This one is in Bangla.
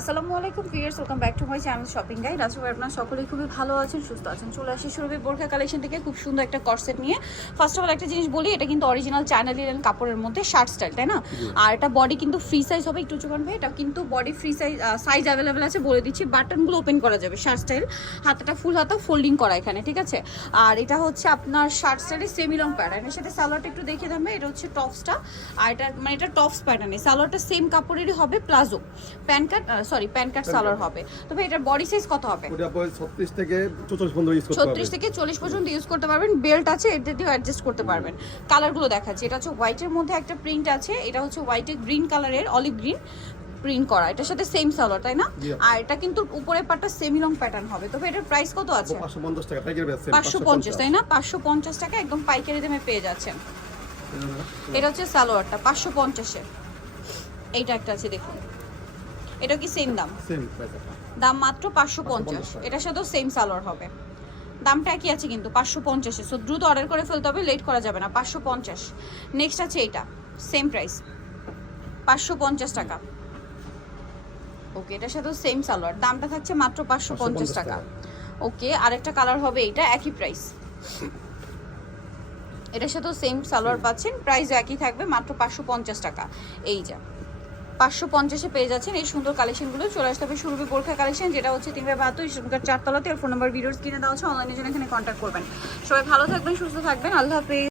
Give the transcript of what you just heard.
আসসালামু আলাইকুম viewers welcome back to my channel shopping guide. আজকে আপনারা সকলেই খুবই ভালো আছেন সুস্থ আছেন। চলে আসি সুরভি বোরখা কালেকশন থেকে খুব সুন্দর একটা কর্সেট নিয়ে। ফার্স্ট অফ অল একটা জিনিস বলি এটা কিন্তু অরিজিনাল চায়না লিলেন কাপড়ের মধ্যে শার্ট স্টাইল তাই না? আর এটা বডি কিন্তু ফ্রি সাইজ হবে একটু চুকান ভাই এটা কিন্তু body free size size available আছে বলে দিচ্ছি। বাটনগুলো ওপেন করা যাবে শার্ট স্টাইল হাতাটা ফুল হাতা ফোল্ডিং করা এখানে ঠিক আছে? আর এটা হচ্ছে আপনার শার্ট স্টাইলের সেমি লং প্যাটার্ন এর সাথে সালোয়ারটা একটু দেখে দেবে এটা হচ্ছে টপসটা আর এটা মানে এটা টপস প্যাটার্নে সালোয়ারটা সেম কাপড়েরই হবে palazzo. Pan cut sorry pan cut salwar হবে। তবে এটার বডি সাইজ কত হবে? ওটা আপনার ছত্রিশ থেকে চৌচল্লিশ পর্যন্ত ইউজ করতে পারবেন ছত্রিশ থেকে চল্লিশ পর্যন্ত ইউজ করতে পারবেন। বেল্ট আছে এটা দিয়েও অ্যাডজাস্ট করতে পারবেন। কালারগুলো দেখাচ্ছি। এটা হচ্ছে হোয়াইটের মধ্যে একটা প্রিন্ট আছে। এটা হচ্ছে হোয়াইটে গ্রিন কালারের অলিভ গ্রিন প্রিন্ট করা। এটার সাথে সেম সালোয়ার তাই না? আর এটা কিন্তু উপরের পাটটা সেমি লং প্যাটার্ন হবে। তবে এটার প্রাইস কত আছে? পাঁচশো পঞ্চাশ টাকা পাইকারি পাঁচশো পঞ্চাশ তাই না? পাঁচশো পঞ্চাশ টাকা একদম পাইকারি দামে পেয়ে যাচ্ছেন। এটা হচ্ছে সালোয়ারটা পাঁচশো পঞ্চাশে এইটা একটা আছে দেখুন। এটা কি সেম দাম? দাম মাত্র পাঁচশো পঞ্চাশ। 550 এটার সাথেও সেম সালোয়ার হবে। দামটা একই আছে কিন্তু পাঁচশো পঞ্চাশে সো দ্রুত অর্ডার করে ফেলতে হবে লেট করা যাবে না। পাঁচশো পঞ্চাশ। নেক্সট আছে এইটা সেম প্রাইস পাঁচশো পঞ্চাশ টাকা। ওকে এটার সাথেও সেম সালোয়ার দামটা থাকছে মাত্র পাঁচশো পঞ্চাশ 550 টাকা টাকা। ওকে আরেকটা কালার হবে এটা একই প্রাইস এটার সাথেও সেম সালোয়ার পাচ্ছেন প্রাইস একই থাকবে মাত্র পাঁচশো পঞ্চাশ টাকা। এই যা। পাঁচশো পঞ্চাশে পেয়ে যাচ্ছেন। এই সুন্দর কালেকশনগুলো চলে আসতে হবে সুরভি বোরখা কালেকশন যেটা হচ্ছে তিনবার বাহাত্তর ইসলামকার চারতলাতে। ফোন নাম্বার ভিডিওস কিনে দেওয়া হচ্ছে অনলাইনের জন্য এখানে কন্ট্যাক্ট করবেন। সবাই ভালো থাকবেন, সুস্থ থাকবেন। আল্লাহ হাফেজ।